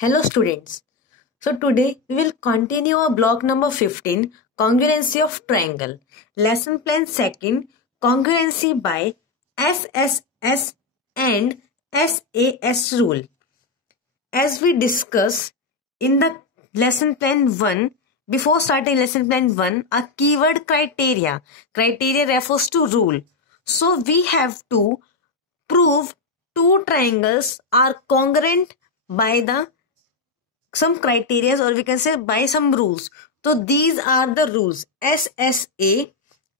Hello students. So today we will continue our block number 15, congruency of triangle. Lesson plan second, congruency by SSS and SAS rule. As we discussed in the lesson plan 1, before starting lesson plan 1, a keyword criteria. Criteria refers to rule. So we have to prove two triangles are congruent by the some criteria, or we can say by some rules. So these are the rules: SSA,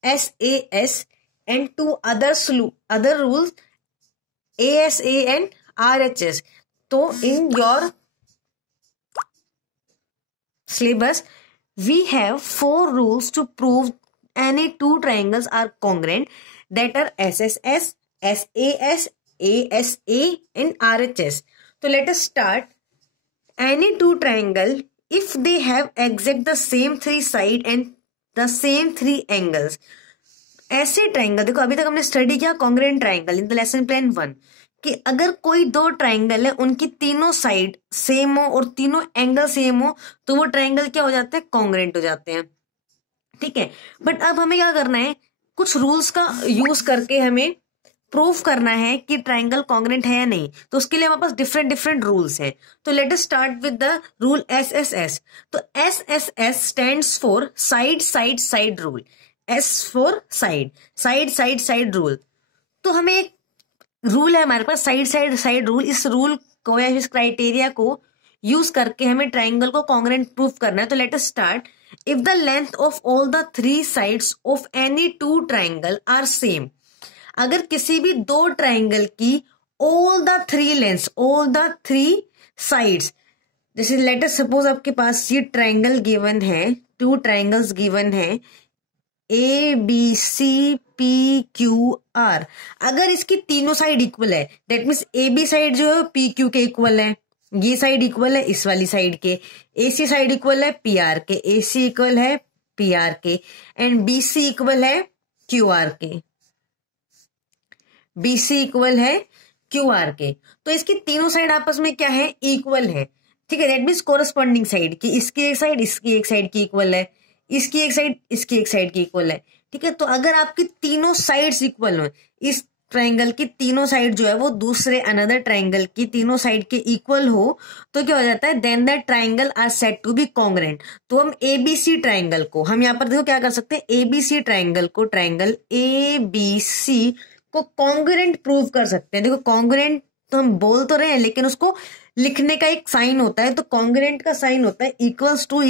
SAS, and two other rules, ASA and RHS. So in your syllabus, we have 4 rules to prove any two triangles are congruent, that are SSS, SAS, ASA, and RHS. So let us start. Any two triangle, if they have exact the same 3 side and the same 3 angles. ऐसे triangle, देखो अभी तक हमने study किया congruent triangle in the lesson plan 1, कि अगर कोई दो ट्राइंगल है, उनकी तीनों साइड सेम हो और तीनों एंगल सेम हो, तो वो ट्राइंगल क्या हो जाते हैं? कॉन्ग्रुएंट हो जाते हैं. ठीक है. बट अब हमें क्या करना है? कुछ रूल्स का यूज करके हमें प्रूफ करना है कि ट्राइंगल कॉन्ग्रुएंट है या नहीं. तो उसके लिए हमारे पास डिफरेंट रूल्स हैं. तो let us start with the rule SSS. तो SSS stands for side side side rule. S for side, side side side rule. तो हमें एक रूल है हमारे पास, साइड साइड साइड रूल. इस रूल को या इस क्राइटेरिया को यूज करके हमें ट्राइंगल को कॉन्ग्रुएंट प्रूफ करना है. तो let us start. If the length of all the 3 sides of any two triangle are same, अगर किसी भी दो ट्राइंगल की all the 3 lengths, all the 3 sides, जैसे लेट अस सपोज आपके पास ये ट्राइंगल गिवन है, 2 ट्राइंगल्स गिवन है, ABCPQR. अगर इसकी तीनों साइड इक्वल है, दैट मीन्स AB साइड जो है PQ के इक्वल है, ये साइड इक्वल है इस वाली साइड के, AC साइड इक्वल है PR के, AC इक्वल है PR के, एंड BC इक्वल है QR के, BC इक्वल है QR के. तो इसकी तीनों साइड आपस में क्या है? इक्वल है. ठीक है. दैट मीन्स कोरस्पॉन्डिंग साइड की इसकी एक साइड इसकी एक साइड की इक्वल है, इसकी एक साइड इसकी एक साइड की इक्वल है. ठीक है. तो अगर आपकी तीनों साइड्स इक्वल हो, इस ट्राइंगल की तीनों साइड जो है वो दूसरे अनदर ट्राइंगल की तीनों साइड के इक्वल हो, तो क्या हो जाता है? Then that triangle are said to be congruent. तो हम ABC ट्राइंगल को, हम यहाँ पर देखो क्या कर सकते हैं, ABC ट्राइंगल को, ट्राइंगल ABC को कॉन्ग्रुएंट प्रूव कर सकते हैं. देखो कॉन्ग्रुएंट तो हम बोल तो रहे हैं, लेकिन उसको लिखने का एक साइन होता है. तो कॉन्ग्रुएंट का साइन होता है इक्वल्स टू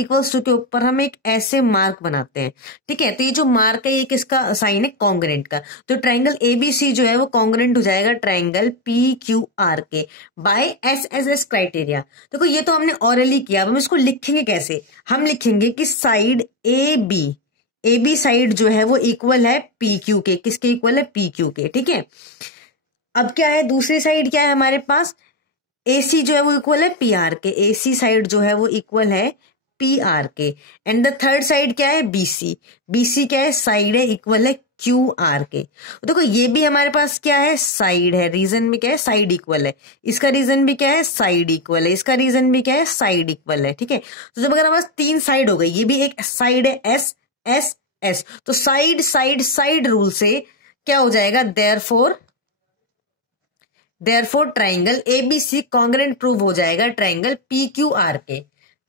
के ऊपर हम एक ऐसे मार्क बनाते हैं. ठीक है. तो ये जो मार्क है ये किसका साइन है? कॉन्ग्रुएंट का. तो ट्राइंगल ABC जो है वो कॉन्ग्रुएंट हो जाएगा ट्राइंगल PQR के बाय SSS क्राइटेरिया. देखो ये तो हमने ऑरली किया. अब हम इसको लिखेंगे कैसे? हम लिखेंगे कि साइड AB साइड जो है वो इक्वल है PQ के. किसके इक्वल है? PQ के. ठीक है. अब क्या है? दूसरी साइड क्या है हमारे पास? AC जो है वो इक्वल है PR के, AC साइड जो है वो इक्वल है PR के. एंड द थर्ड साइड क्या है? BC क्या है? साइड है, इक्वल है QR के. देखो ये भी हमारे पास क्या है? साइड है. रीजन में क्या है? साइड इक्वल है. इसका रीजन भी क्या है? साइड इक्वल है. इसका रीजन भी क्या है? साइड इक्वल है. ठीक है. तो जब अगर हमारे पास 3 साइड हो गई, ये भी एक साइड है SSS, तो साइड साइड साइड रूल से क्या हो जाएगा? Therefore triangle ABC congruent prove हो जाएगा ट्राइंगल PQR के.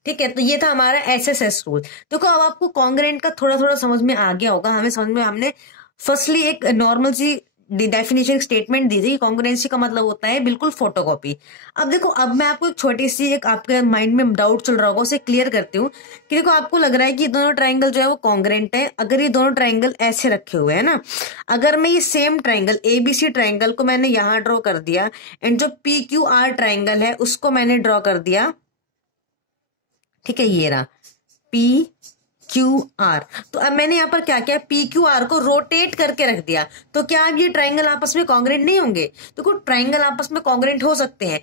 ठीक है. तो ये था हमारा SSS रूल. देखो अब आपको कॉन्ग्रुएंट का थोड़ा थोड़ा समझ में आ गया होगा. हमें समझ में, हमने फर्स्टली एक नॉर्मल सी डेफिनेशन स्टेटमेंट दी थी कि कॉन्ग्रुएंसी का मतलब होता है बिल्कुल फोटोकॉपी. अब देखो अब मैं आपको एक छोटी सी, एक आपके माइंड में डाउट चल रहा होगा, उसे क्लियर करती हूँ. कि देखो आपको लग रहा है कि दोनों ट्राइंगल जो है वो कॉन्ग्रुएंट है. अगर ये दोनों ट्राइंगल ऐसे रखे हुए हैं ना, अगर मैं ये सेम ट्राइंगल ABC ट्राइंगल को मैंने यहां ड्रॉ कर दिया, एंड जो PQR ट्राइंगल है उसको मैंने ड्रॉ कर दिया. ठीक है. ये रहा PQR. तो अब मैंने यहाँ पर क्या किया? PQR को रोटेट करके रख दिया. तो क्या अब ये ट्राइंगल आपस में कॉन्ग्रुएंट नहीं होंगे? तो ट्राइंगल आपस में कॉन्ग्रुएंट हो सकते हैं,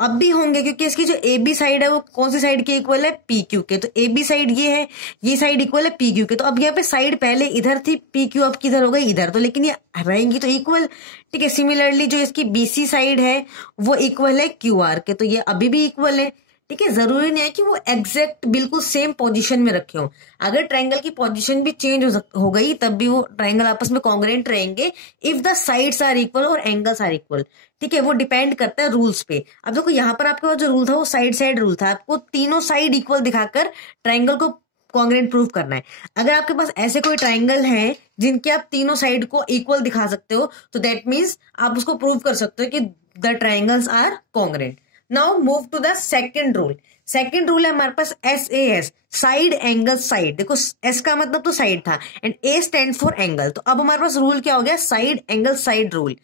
अब भी होंगे, क्योंकि इसकी जो AB साइड है वो कौन सी साइड के इक्वल है? PQ के. तो AB साइड ये है, ये साइड इक्वल है PQ के. तो अब यहाँ पे साइड पहले इधर थी, PQ अब किधर हो गई? इधर. तो लेकिन ये रहेंगी तो इक्वल. ठीक है. सिमिलरली जो इसकी BC साइड है वो इक्वल है QR के, तो ये अभी भी इक्वल है. ठीक है, जरूरी नहीं है कि वो एग्जैक्ट बिल्कुल सेम पोजीशन में रखे हो। अगर ट्रायंगल की पोजीशन भी चेंज हो गई तब भी वो ट्रायंगल आपस में कॉन्ग्रुएंट रहेंगे if the sides are equal और एंगल्स आर इक्वल। ठीक है, वो डिपेंड करता है रूल्स पे। अब देखो यहाँ पर आपके पास जो रूल था वो साइड साइड रूल था, आपको तीनों साइड इक्वल दिखाकर ट्रायंगल को कॉन्ग्रुएंट प्रूव करना है। अगर आपके पास ऐसे कोई ट्रायंगल हैं जिनके आप तीनों साइड को इक्वल दिखा सकते हो तो दैट मीन्स आप उसको प्रूव कर सकते हो कि the triangles are congruent. Now move to the second rule. Second rule है हमारे पास SAS, साइड एंगल साइड। देखो S का मतलब तो साइड था and A stand for angle, तो अब हमारे पास रूल क्या हो गया, साइड एंगल साइड रूल।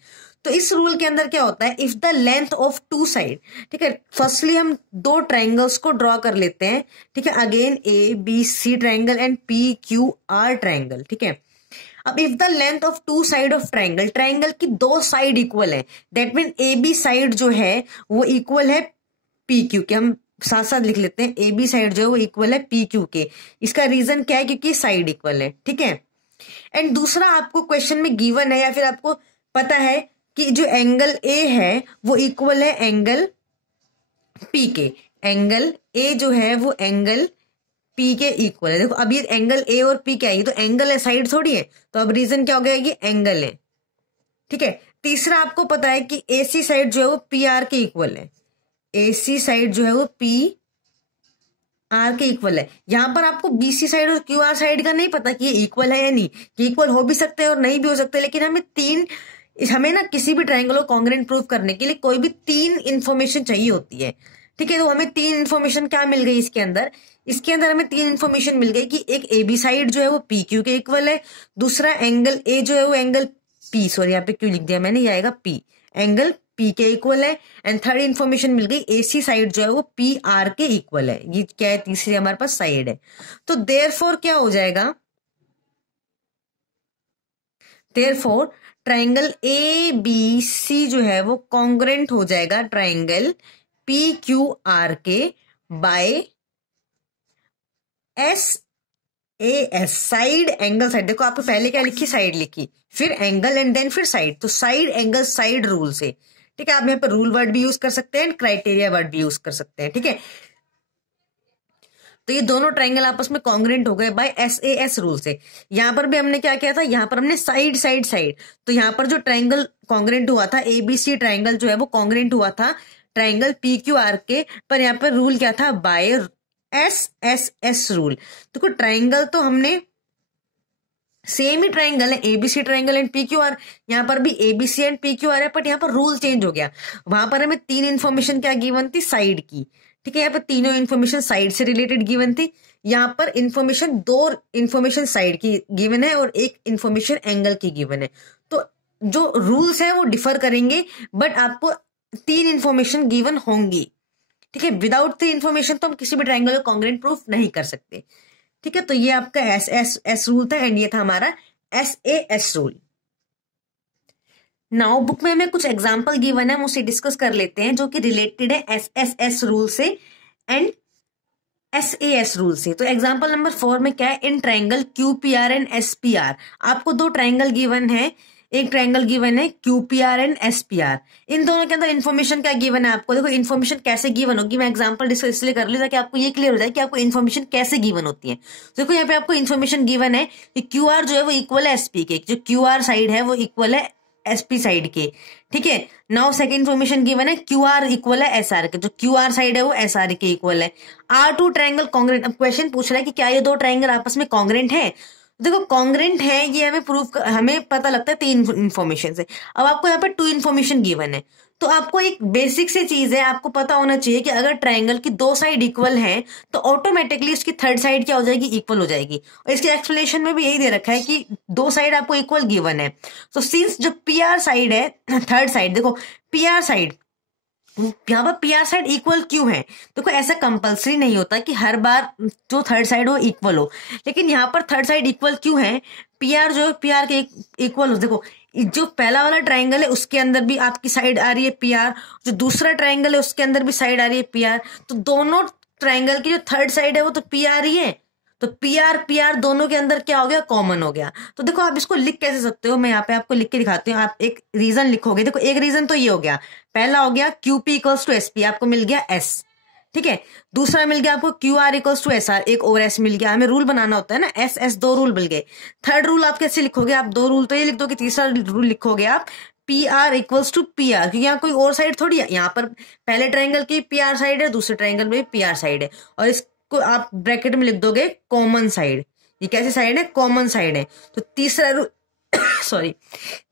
तो इस रूल के अंदर क्या होता है, if the length of two side, ठीक है, फर्स्टली हम दो ट्रायंगल्स को ड्रॉ कर लेते हैं। ठीक है, again ABC triangle and PQR triangle. ठीक है, अब if the length of two side of triangle, triangle की दो साइड इक्वल है, दैट मीन AB साइड जो है वो इक्वल है PQ के। हम साथ साथ लिख लेते हैं, AB साइड जो है वो इक्वल है PQ के। इसका रीजन क्या है, क्योंकि साइड इक्वल है। ठीक है, एंड दूसरा आपको क्वेश्चन में गिवन है या फिर आपको पता है कि जो एंगल A है वो इक्वल है एंगल P के। एंगल A जो है वो एंगल P के इक्वल है। देखो अब ये एंगल A और P क्या है, ये तो एंगल है, साइड थोड़ी है, तो अब रीजन क्या हो गया, ये एंगल है। ठीक है, तीसरा आपको पता है कि AC साइड जो है वो PR के इक्वल है। AC साइड जो है वो PR के इक्वल है। यहां पर आपको BC साइड और QR साइड का नहीं पता कि ये इक्वल है या नहीं, कि इक्वल हो भी सकते हैं और नहीं भी हो सकते, लेकिन हमें ना किसी भी ट्रायंगल को कॉन्ग्रुएंट प्रूव करने के लिए कोई भी तीन इंफॉर्मेशन चाहिए होती है। ठीक है, तो हमें तीन इंफॉर्मेशन क्या मिल गई इसके अंदर हमें तीन इंफॉर्मेशन मिल गई कि एक AB साइड जो है वो PQ के इक्वल है, दूसरा एंगल A जो है वो एंगल P, सॉरी यहाँ पे क्यों लिख दिया मैंने, ये आएगा P, एंगल P के इक्वल है, एंड थर्ड इंफॉर्मेशन मिल गई AC साइड जो है वो PR के इक्वल है। ये क्या है, तीसरी हमारे पास साइड है। तो देयरफॉर क्या हो जाएगा, देयरफॉर ट्रायंगल ABC जो है वो कॉन्ग्रुएंट हो जाएगा ट्रायंगल PQR के by SAS, side angle side. देखो आपको पहले क्या लिखी, साइड लिखी, फिर एंगल एंड देन फिर साइड, तो साइड एंगल साइड रूल से। ठीक है, आप यहाँ पर रूल वर्ड भी यूज कर सकते हैं, क्राइटेरिया वर्ड भी यूज कर सकते हैं। ठीक है, तो ये दोनों ट्रायंगल आपस में कॉन्ग्रुएंट हो गए बाय SAS रूल से। यहां पर भी हमने क्या किया था, यहां पर हमने साइड साइड साइड, तो यहां पर जो ट्रायंगल कॉन्ग्रुएंट हुआ था ABC ट्रायंगल जो है वो कॉन्ग्रुएंट हुआ था ट्रायंगल PQR के, पर यहाँ पर रूल क्या था, बाय SSS रूल। देखो ट्रायंगल तो हमने सेम ही ट्रायंगल है, ABC ट्रायंगल एंड PQR, यहाँ पर भी ABC एंड PQR है, बट यहाँ पर रूल चेंज हो गया। वहां पर हमें तीन इन्फॉर्मेशन क्या गिवन थी, साइड की। ठीक है, यहाँ पर तीनों इन्फॉर्मेशन साइड से रिलेटेड गिवन थी, यहाँ पर दो इन्फॉर्मेशन साइड की गिवन है और एक इन्फॉर्मेशन एंगल की गिवन है। तो जो रूल्स है वो डिफर करेंगे, बट आपको तीन इन्फॉर्मेशन गिवन होंगी। ठीक है, विदाउट थ्री इन्फॉर्मेशन तो हम किसी भी ट्रायंगल को कॉन्ग्रुएंट प्रूफ नहीं कर सकते। ठीक है, तो ये आपका SS रूल था एंड ये था हमारा SAS रूल। नाउ बुक में हमें कुछ एग्जांपल गिवन है, हम उसे डिस्कस कर लेते हैं, जो कि रिलेटेड है SSS रूल से एंड SAS रूल से। तो एग्जांपल नंबर 4 में क्या है, in triangle QPR and SPR, आपको दो ट्रायंगल गिवन है, एक ट्रायंगल गिवन है QPR एंड SPR। इन दोनों के अंदर इन्फॉर्मेशन क्या गिवन है आपको, देखो इन्फॉर्मेशन कैसे गिवन होगी, मैं एग्जांपल डिस्कस इसलिए कर ली ताकि आपको ये क्लियर हो जाए कि आपको इन्फॉर्मेशन कैसे गिवन होती है। तो देखो यहाँ पे आपको इन्फॉर्मेशन गिवन है कि QR जो है वो इक्वल है SP के, जो QR साइड है वो इक्वल है SP साइड के। ठीक है, नाउ सेकंड इन्फॉर्मेशन गिवन है QR इक्वल है SR के, जो QR साइड है वो SR के इक्वल है। R2 triangle congruent. अब क्वेश्चन पूछ रहा है कि क्या ये दो ट्रायंगल आपस में कॉन्ग्रुएंट है। देखो कॉन्ग्रुएंट है ये हमें पता लगता है तीन इन्फॉर्मेशन से। अब आपको यहाँ पर टू इन्फॉर्मेशन गिवन है, तो आपको एक बेसिक से चीज है, आपको पता होना चाहिए कि अगर ट्रायंगल की दो साइड इक्वल हैं तो ऑटोमेटिकली उसकी थर्ड साइड क्या हो जाएगी, इक्वल हो जाएगी। और इसके एक्सप्लेनेशन में भी यही दे रखा है कि दो साइड आपको इक्वल गिवन है। तो सिंस जो PR साइड है, थर्ड साइड, देखो PR साइड, यहाँ पर PR साइड इक्वल क्यों है, देखो ऐसा कंपलसरी नहीं होता कि हर बार जो थर्ड साइड हो इक्वल हो, लेकिन यहाँ पर थर्ड साइड इक्वल क्यों है, PR जो PR के इक्वल हो। देखो जो पहला वाला ट्रायंगल है उसके अंदर भी आपकी साइड आ रही है PR, जो दूसरा ट्रायंगल है उसके अंदर भी साइड आ रही है PR, तो दोनों ट्रायंगल की जो थर्ड साइड है वो तो PR ही है, तो PR दोनों के अंदर क्या हो गया, कॉमन हो गया। तो देखो आप इसको लिख कैसे सकते हो, मैं यहाँ पे आपको लिख के दिखाती हूँ। आप एक रीजन लिखोगे, देखो एक रीजन तो ये हो गया, पहला हो गया QP इक्वल्स टू SP, आपको मिल गया S। ठीक है। दूसरा मिल गया आपको Q R equals to S R, एक ओवर एस मिल गया, हमें रूल बनाना होता है ना, एस एस, दो रूल मिल गए। थर्ड रूल आप कैसे लिखोगे, आप दो रूल तो ये लिख दो कि तीसरा रूल लिखोगे आप P R equals to P R, क्योंकि यहाँ कोई और साइड थोड़ी है, यहाँ पर पहले ट्राइंगल की पी आर साइड है, दूसरे ट्राइंगल में पी आर साइड है, और इसको आप ब्रैकेट में लिख दोगे कॉमन साइड। ये कैसी साइड है, कॉमन साइड है। तो तीसरा रूल सॉरी,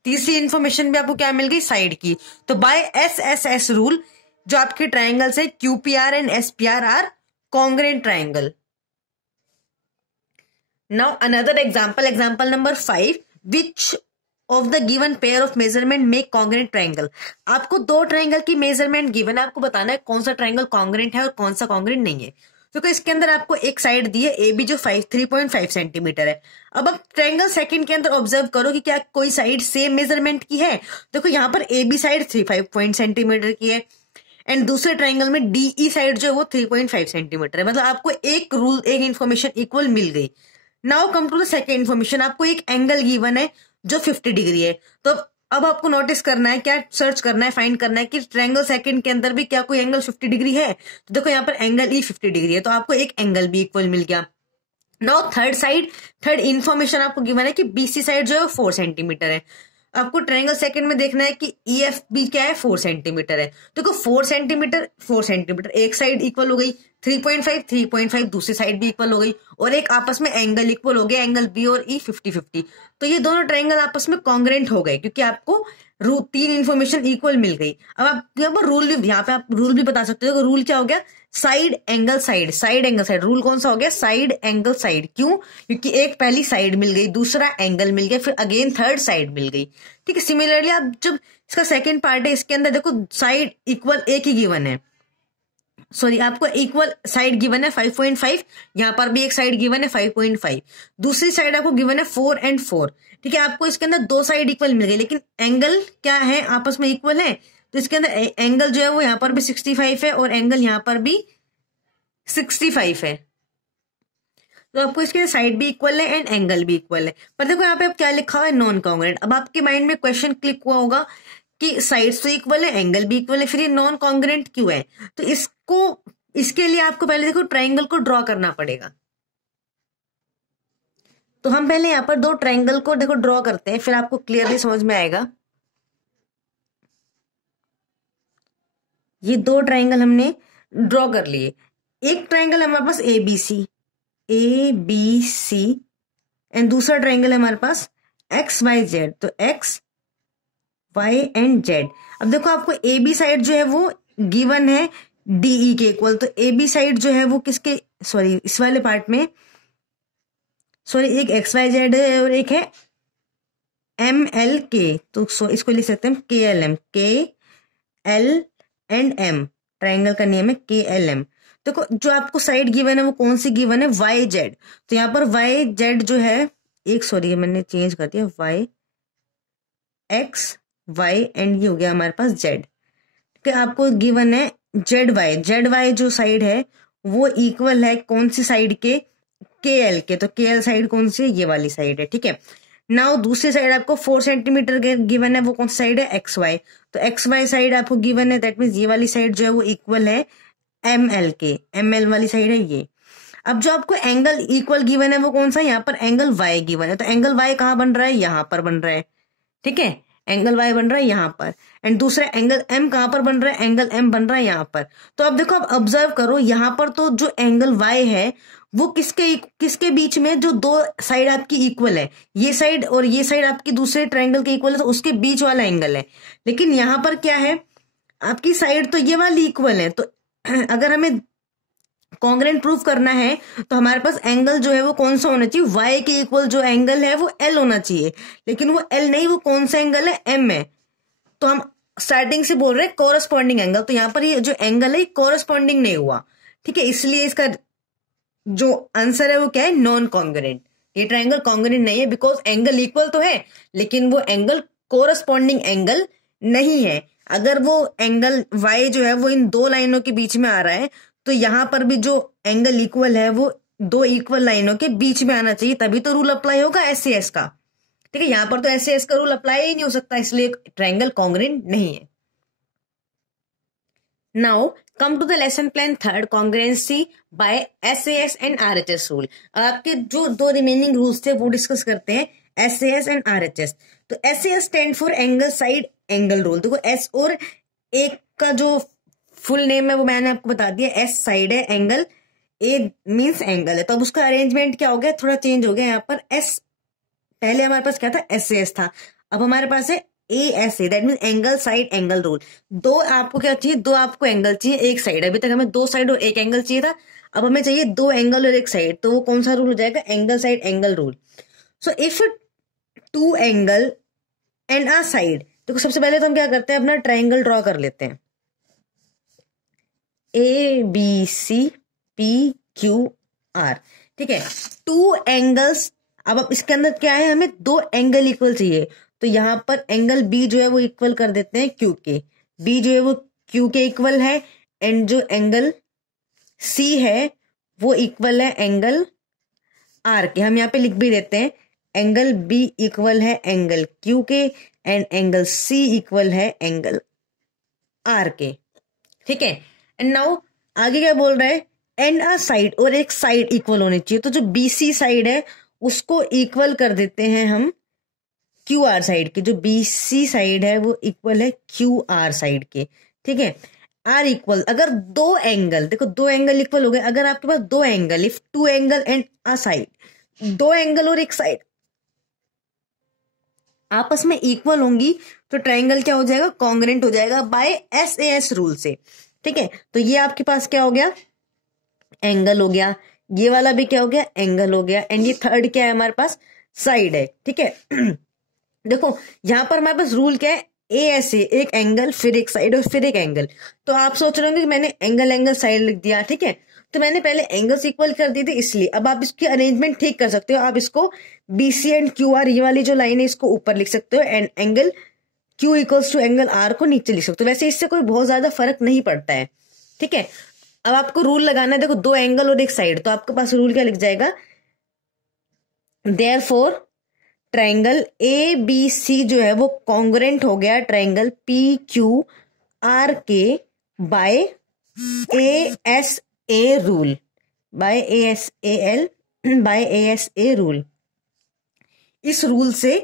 तीसरी इंफॉर्मेशन भी आपको क्या मिल गई, साइड की। तो by S S S rule जो आपके ट्राइंगल्स है Q P R and S P R congruent triangle. Now another example, example number 5, which of the given pair of measurement make congruent triangle. आपको दो ट्राइंगल की measurement given है, आपको बताना है कौन सा ट्राइंगल कॉन्ग्रेंट है और कौन सा कॉन्ग्रेंट नहीं है। तो इसके अंदर आपको एक साइड दी है ए बी जो 3.5 सेंटीमीटर है। अब आप ट्राइंगल सेकंड के अंदर ऑब्जर्व करो कि क्या कोई साइड सेम मेजरमेंट की है। देखो यहाँ पर ए बी साइड 3.5 सेंटीमीटर की है एंड दूसरे ट्राइंगल में डीई साइड जो है वो 3.5 सेंटीमीटर है। मतलब आपको एक रूल, एक इन्फॉर्मेशन इक्वल मिल गई। Now come to the second information, आपको एक एंगल गिवन है जो 50 डिग्री है। तो अब आपको नोटिस करना है, क्या सर्च करना है, फाइंड करना है कि ट्रायंगल सेकंड के अंदर भी क्या कोई एंगल 50 डिग्री है। तो देखो यहाँ पर एंगल ई 50 डिग्री है, तो आपको एक एंगल भी इक्वल मिल गया। Now third side, third information आपको गिवन है कि बीसी साइड जो है 4 सेंटीमीटर है। आपको ट्रायंगल सेकंड में देखना है कि ई एफ बी क्या है, 4 सेंटीमीटर है। देखो 4 सेंटीमीटर एक साइड इक्वल हो गई, 3.5 दूसरी साइड भी इक्वल हो गई, और एक आपस में एंगल इक्वल हो गया, एंगल बी और ई 50-50। तो ये दोनों ट्रायंगल आपस में कॉन्ग्रेंट हो गए क्योंकि आपको तीन इन्फॉर्मेशन इक्वल मिल गई। अब आप यहाँ पर रूल भी, यहाँ पे आप रूल भी बता सकते हो। रूल क्या हो गया, side angle side, side angle side. Rule कौन सा हो गया, साइड एंगल साइड। क्यों, क्योंकि एक पहली साइड मिल गई, दूसरा एंगल मिल गया, फिर अगेन थर्ड साइड मिल गई। ठीक है। सिमिलरली आप जब इसका सेकंड पार्ट है, इसके अंदर देखो साइड इक्वल एक ही गिवन है, सॉरी आपको इक्वल साइड गिवन है 5.5, यहाँ पर भी एक साइड गिवन है 5.5, दूसरी साइड आपको गिवन है 4 और 4। ठीक है। आपको इसके अंदर दो साइड इक्वल मिल गई, लेकिन एंगल क्या है, आपस में इक्वल है। तो इसके अंदर एंगल जो है वो यहाँ पर भी 65 है और एंगल यहाँ पर भी 65 है। तो आपको इसके साइड भी इक्वल है एंड एंगल भी इक्वल है। पर देखो यहाँ पे अब क्या लिखा हुआ है, नॉन कॉन्ग्रेंट। अब आपके माइंड में क्वेश्चन क्लिक हुआ होगा कि साइड्स तो इक्वल है, एंगल भी इक्वल है, फिर ये नॉन कॉन्ग्रेंट क्यों है। तो इसके लिए आपको पहले देखो ट्राइंगल को ड्रॉ करना पड़ेगा। तो हम पहले यहाँ पर दो ट्राइंगल को देखो ड्रॉ करते हैं, फिर आपको क्लियरली समझ में आएगा। ये दो ट्राइंगल हमने ड्रॉ कर लिए। एक ट्राइंगल हमारे पास ए बी सी एंड दूसरा ट्राइंगल है हमारे पास एक्स वाई जेड। तो एक्स वाई एंड जेड। अब देखो आपको ए बी साइड जो है वो गिवन है डीई के इक्वल। तो ए बी साइड जो है वो किसके, सॉरी इस वाले पार्ट में, सॉरी एक एक्स वाई जेड है और एक है एम एल के। तो इसको लिख सकते हैं के एल एम, के एल एंड एम। ट्राइंगल का नियम है के एल एम। देखो जो आपको साइड गिवन है वो कौन सी गिवन है, वाई जेड। तो यहाँ पर वाई जेड जो है, एक सॉरी मैंने चेंज कर दिया, वाई एक्स वाई एंड ये हो गया हमारे पास जेड। ठीक है। आपको गिवन है जेड वाई जो साइड है वो इक्वल है कौन सी साइड के एल के। तो के एल साइड कौन सी है, ये वाली साइड है। ठीक है। नाउ दूसरी साइड आपको 4 सेंटीमीटर गिवन है, वो कौन सी साइड है, एक्स वाई। तो एक्स वाई साइड आपको गिवन है, दैट मीन्स ये वाली साइड जो है वो इक्वल है एम एल के, एम एल वाली साइड है ये। अब जो आपको एंगल इक्वल गिवन है वो कौन सा, यहाँ पर एंगल वाई गिवन है। तो एंगल वाई कहाँ बन रहा है, यहाँ पर बन रहा है। ठीक है। एंगल वाई बन रहा है यहाँ पर, एंड दूसरा एंगल एम कहाँ पर बन रहा है, एंगल एम बन रहा है यहाँ पर। तो अब देखो, अब ऑब्जर्व करो यहाँ पर तो जो एंगल वाई है वो किसके बीच में, जो दो साइड आपकी इक्वल है, ये साइड और ये साइड आपकी दूसरे ट्रायंगल के इक्वल है, तो उसके बीच वाला एंगल है। लेकिन यहाँ पर क्या है, आपकी साइड तो ये वाली इक्वल है। तो अगर हमें कॉन्ग्रेंट प्रूफ करना है तो हमारे पास एंगल जो है वो कौन सा होना चाहिए, वाई के इक्वल जो एंगल है वो एल होना चाहिए। लेकिन वो एल नहीं, वो कौन सा एंगल है, एम है। तो हम स्टार्टिंग से बोल रहे हैं कोरस्पॉन्डिंग एंगल। तो यहाँ पर ये जो एंगल है कोरस्पॉन्डिंग नहीं हुआ। ठीक है। इसलिए इसका जो आंसर है वो क्या है, नॉन कॉन्ग्रेंट। ये ट्रायंगल कॉन्ग्रेंट नहीं है, बिकॉज एंगल इक्वल तो है लेकिन वो एंगल कोरस्पॉन्डिंग एंगल नहीं है। अगर वो एंगल वाई जो है वो इन दो लाइनों के बीच में आ रहा है, तो यहाँ पर भी जो एंगल इक्वल है वो दो इक्वल लाइनों के बीच में आना चाहिए, तभी तो रूल अप्लाई होगा एस का। ठीक है। यहाँ पर तो एस का रूल अप्लाई ही नहीं हो सकता, इसलिए ट्रायंगल कॉन्ग्रेंट नहीं है। Now come to the lesson plan third, congruency by SAS and RHS rule. आपके जो दो रिमेनिंग रूल्स थे वो डिस्कस करते हैं, SAS एंड RHS। तो SAS stand for angle side angle rule. देखो S और एक का जो फुल नेम है वो मैंने आपको बता दिया, S साइड है, एंगल A मीन्स एंगल है। तो अब उसका अरेंजमेंट क्या हो गया, थोड़ा चेंज हो गया। यहाँ पर S पहले हमारे पास क्या था, SAS था, अब हमारे पास है ASA, that mean angle side angle rule. दो आपको क्या चाहिए, दो आपको एंगल चाहिए, एक साइड। अभी तक हमें दो साइड और एक एंगल चाहिए था, अब हमें चाहिए दो एंगल और एक साइड। तो वो कौन सा रूल हो जाएगा, angle side angle rule. So if two angle and a side, देखो सबसे पहले तो हम क्या करते हैं, अपना ट्राइंगल ड्रॉ कर लेते हैं, ABCPQR, ठीक है। टू एंगल्स, अब इसके अंदर क्या है, हमें दो एंगल इक्वल चाहिए। तो यहां पर एंगल B जो है वो इक्वल कर देते हैं Q के। B जो है वो Q के इक्वल है, एंड जो एंगल C है वो इक्वल है एंगल R के। हम यहाँ पे लिख भी देते हैं, एंगल B इक्वल है एंगल Q के, एंड एंगल C इक्वल है एंगल R के, ठीक है। एंड नाउ आगे क्या बोल रहा है, एंड अ साइड, और एक साइड इक्वल होनी चाहिए। तो जो BC साइड है उसको इक्वल कर देते हैं हम QR साइड के। जो BC साइड है वो इक्वल है QR साइड के, ठीक है। R इक्वल, अगर दो एंगल, देखो दो एंगल इक्वल हो गए, अगर आपके पास दो angle, if two angle and a side, दो एंगल और एक साइड आपस में इक्वल होंगी तो ट्राइंगल क्या हो जाएगा, कॉन्ग्रुएंट हो जाएगा बाय SAS रूल से, ठीक है। तो ये आपके पास क्या हो गया, एंगल हो गया, ये वाला भी क्या हो गया, एंगल हो गया, एंड ये थर्ड क्या है हमारे पास, साइड है, ठीक है। देखो यहां पर हमारे पास रूल क्या है, ASA, एक एंगल फिर एक साइड और फिर एक एंगल। तो आप सोच रहे होंगे कि मैंने एंगल एंगल साइड लिख दिया, ठीक है। तो मैंने पहले एंगल्स इक्वल कर दी थी इसलिए। अब आप इसकी अरेंजमेंट ठीक कर सकते हो, आप इसको BC एंड QR, ये वाली जो लाइन है इसको ऊपर लिख सकते हो, and angle Q equals to angle R को नीचे लिख सकते हो। वैसे इससे कोई बहुत ज्यादा फर्क नहीं पड़ता है, ठीक है। अब आपको रूल लगाना है, देखो दो एंगल और एक साइड, तो आपके पास रूल क्या लिख जाएगा, देयरफॉर ट्राइंगल ABC जो है वो कॉन्ग्रुएंट हो गया ट्राइंगल PQR के by ASA rule, by ASA rule. इस रूल से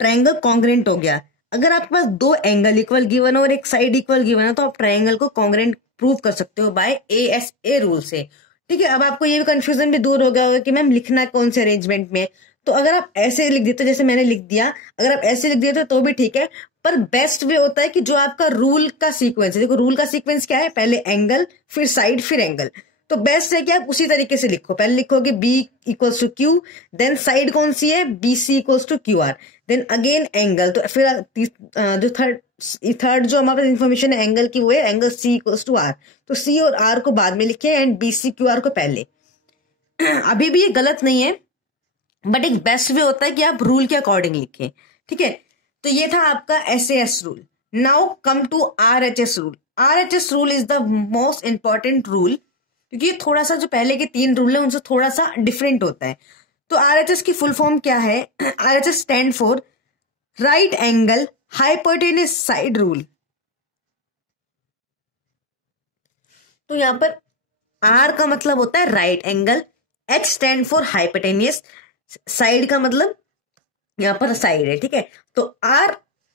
ट्राइंगल कॉन्ग्रुएंट हो गया। अगर आपके पास दो एंगल इक्वल गिवन है और एक साइड इक्वल गिवन है तो आप ट्राइंगल को कॉन्ग्रुएंट प्रूव कर सकते हो बाय ASA रूल से, ठीक है। अब आपको ये भी कंफ्यूजन भी दूर हो गया होगा कि मैम लिखना कौन से अरेंजमेंट में। तो अगर आप ऐसे लिख देते जैसे मैंने लिख दिया, अगर आप ऐसे लिख देते तो भी ठीक है, पर बेस्ट वे होता है कि जो आपका रूल का सीक्वेंस है, देखो रूल का सीक्वेंस क्या है, पहले एंगल फिर साइड फिर एंगल। तो बेस्ट है कि आप उसी तरीके से लिखो, पहले लिखोगे B equals to Q, then side कौन सी है, BC equals to QR, then again angle. तो फिर जो थर्ड जो हमारे पास इन्फॉर्मेशन है एंगल की वो है angle C equals to R। तो C और R को बाद में लिखे एंड BC QR को पहले। अभी भी ये गलत नहीं है, बट एक बेस्ट वे होता है कि आप रूल के अकॉर्डिंग लिखें, ठीक है। तो ये था आपका SAS rule. Now come to RHS rule. RHS rule is the most important rule, क्योंकि ये थोड़ा सा जो पहले के तीन रूल है उनसे थोड़ा सा डिफरेंट होता है। तो RHS की फुल फॉर्म क्या है, RHS stand for right angle hypotenuse side rule. तो यहां पर R का मतलब होता है right angle, H stand for hypotenuse, side का मतलब यहां पर साइड है, ठीक है। तो R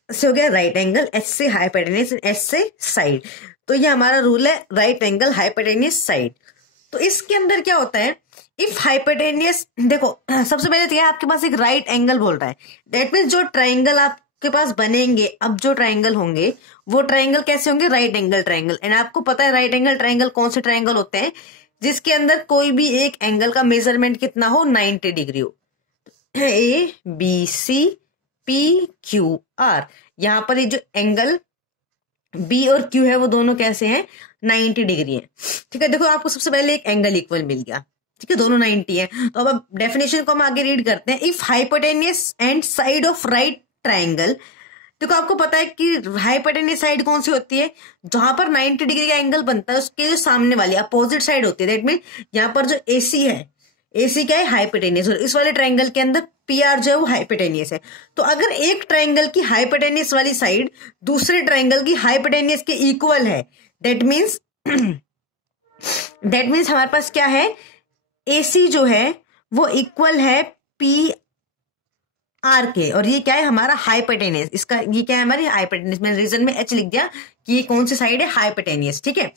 से हो गया राइट एंगल, H से हाइपोटेन्यूस, S से साइड। तो ये हमारा रूल है राइट एंगल हाइपोटेन्यूस साइड। तो इसके अंदर क्या होता है, इफ हाइपोटेन्यूस, देखो सबसे पहले तो क्या आपके पास एक राइट एंगल बोल रहा है, दैट मीन्स जो ट्राइंगल आपके पास बनेंगे, अब जो ट्राइंगल होंगे वो ट्राइंगल कैसे होंगे, राइट एंगल ट्राइंगल। एंड आपको पता है राइट एंगल ट्राइंगल कौन से ट्राइंगल होते हैं, जिसके अंदर कोई भी एक एंगल का मेजरमेंट कितना हो, 90 डिग्री हो। ABCPQR, यहां पर ये जो एंगल B और Q है वो दोनों कैसे हैं, 90 डिग्री है, ठीक है। देखो आपको सबसे पहले एक एंगल इक्वल मिल गया, ठीक है, दोनों 90 है। तो अब डेफिनेशन को हम आगे रीड करते हैं। If hypotenuse and side of right triangle, देखो आपको पता है कि हाइपोटेन्यूस साइड कौन सी होती है, जहां पर 90 डिग्री का एंगल बनता है उसके जो सामने वाली अपोजिट साइड होती है, दैट मीन यहाँ पर जो AC है, AC क्या है, हाइपोटेन्यूस, और इस वाले ट्राइंगल के अंदर PR जो है वो हाइपोटेन्यूस है। तो अगर एक ट्राइंगल की हाइपोटेन्यूस वाली साइड दूसरे ट्राइंगल की हाइपोटेन्यूस के इक्वल है, दैट मीन्स हमारे पास क्या है, AC जो है वो इक्वल है पी आर के, और ये क्या है हमारा हाइपोटेनियस, इसका ये क्या है हमारी हाइपोटेनियस, मैंने रीजन में H लिख दिया कि ये कौन सी साइड है, हाइपोटेनियस, ठीक है।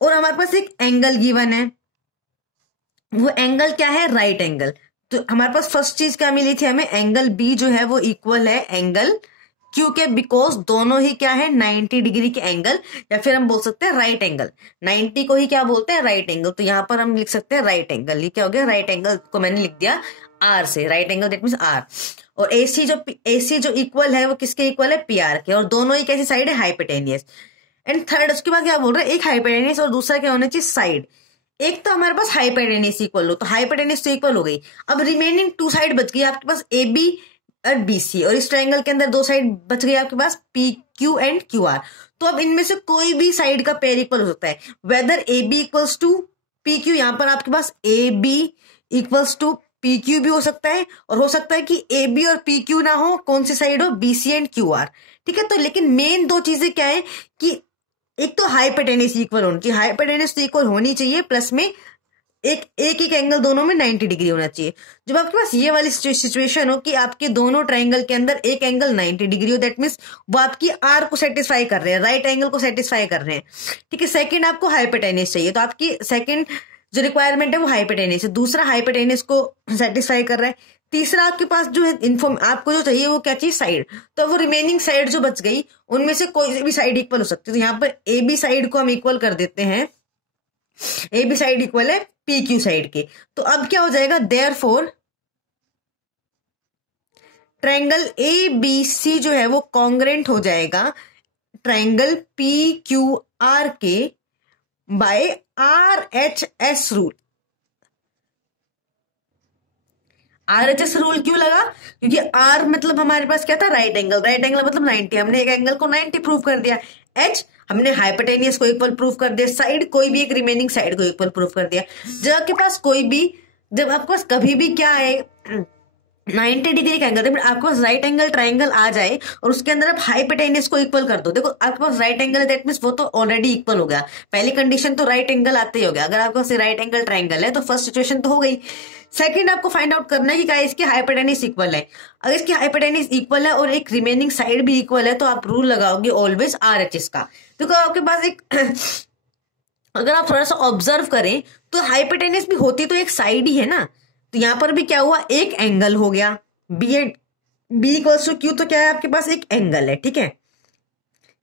और हमारे पास एक एंगल गिवन है, वो एंगल क्या है, राइट एंगल। तो हमारे पास फर्स्ट चीज क्या मिली थी हमें, एंगल बी जो है वो इक्वल है एंगल क्यू के, बिकॉज दोनों ही क्या है 90 डिग्री के एंगल, या फिर हम बोल सकते हैं राइट एंगल, 90 को ही क्या बोलते हैं, राइट एंगल। तो यहाँ पर हम लिख सकते हैं राइट एंगल, ये क्या हो गया, राइट एंगल को मैंने लिख दिया आर से, right angle that means R. और AC जो इक्वल है वो किसके इक्वल है, PR के, और दोनों ही कैसी साइड है, हाइपोटेनियस। एंड थर्ड उसके बाद क्या बोल रहे हैं, एक हाइपोटेनियस और दूसरा क्या होना चाहिए, साइड। एक तो हमारे पास हाइपोटेनियस इक्वल हो, तो हाइपोटेनियस तो इक्वल हो गई, अब रिमेनिंग 2 साइड बच गई आपके पास AB और BC, और इस ट्रायंगल के अंदर 2 साइड बच गई आपके पास PQ एंड QR। तो अब इनमें से कोई भी साइड का पेयर इक्वल हो सकता है, whether AB equals to PQ, यहाँ पर आपके पास AB इक्वल्स टू PQ भी हो सकता है, और हो सकता है कि AB और PQ ना हो, कौन सी साइड हो, BC एंड QR, ठीक है। तो लेकिन मेन 2 चीजें क्या है कि एक तो हाइपोटेनियस इक्वल होनी चाहिए, हाइपोटेनियस तो इक्वल होनी चाहिए, प्लस में एक एंगल दोनों में 90 डिग्री होना चाहिए। जब आपके पास ये वाली सिचुएशन हो कि आपके दोनों ट्रायंगल के अंदर एक एंगल 90 डिग्री हो, दैट मीन्स वो आपकी आर को सेटिस्फाई कर रहे हैं, राइट एंगल को सेटिस्फाई कर रहे हैं, ठीक है। सेकंड आपको हाइपोटेनियस चाहिए, तो आपकी सेकंड जो रिक्वायरमेंट है वो हाइपोटेनियस है, दूसरा हाइपोटेनियस को सेटिस्फाई कर रहा है, तीसरा आपके पास जो है आपको जो चाहिए वो क्या चाहिए, साइड। तो वो रिमेनिंग साइड जो बच गई उनमें से कोई भी साइड इक्वल हो सकती है। तो यहाँ पर AB साइड को हम इक्वल कर देते हैं, AB साइड इक्वल है PQ साइड के। तो अब क्या हो जाएगा, देयरफॉर ट्रायंगल ABC जो है वो कॉन्ग्रेंट हो जाएगा ट्रायंगल PQR के by RHS rule. RHS rule क्यों लगा, क्योंकि R मतलब हमारे पास क्या था, राइट एंगल, राइट एंगल मतलब 90, हमने एक एंगल को 90 प्रूव कर दिया, H हमने हाइपोटेनियस को इक्वल प्रूव कर दिया, साइड कोई भी एक रिमेनिंग साइड को इक्वल प्रूव कर दिया। जब आपके पास कोई भी, जब आपके पास कभी भी क्या है 90 डिग्री का एंगल, आपके पास राइट एंगल ट्रायंगल आ जाए और उसके अंदर आप हाइपोटेनियस को इक्वल कर दो, देखो आपके पास राइट एंगल है, दैट मींस वो तो ऑलरेडी इक्वल हो गया, पहली कंडीशन तो राइट एंगल आते ही हो गया। अगर आपके पास राइट एंगल ट्रायंगल है तो फर्स्ट सिचुएशन तो हो गई। सेकंड आपको फाइंड आउट करना है कि क्या इसकी हाइपोटेनिस इक्वल है। अगर इसकी हाइपोटेनिस इक्वल है और एक रिमेनिंग साइड भी इक्वल है तो आप रूल लगाओगे ऑलवेज RHS का। देखो आपके पास एक अगर आप थोड़ा सा ऑब्जर्व करें तो हाइपोटेनिस भी होती तो एक साइड ही है ना, तो यहां पर भी क्या हुआ, एक एंगल हो गया, B इक्वल्स टू Q, तो क्या है आपके पास एक एंगल है, ठीक है,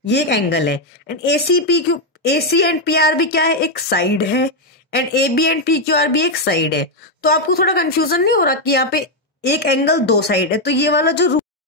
ये एक एंगल है। एंड AC एंड PR भी क्या है, एक साइड है, एंड AB एंड PQR भी एक साइड है। तो आपको थोड़ा कंफ्यूजन नहीं हो रहा कि यहाँ पे एक एंगल 2 साइड है, तो ये वाला जो